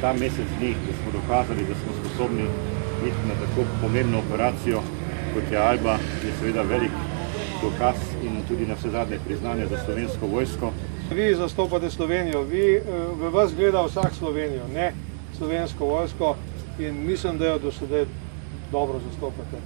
Ta mesec dni, da smo dokazali, da smo sposobni iti na tako pomembno operacijo, kot je Alba, je seveda velik dokaz in tudi na vse zadnje priznanje za slovensko vojsko. Vi zastopate Slovenijo, v vas gleda vsak Slovenijo, ne slovensko vojsko, in mislim, da jo do sedaj dobro zastopate.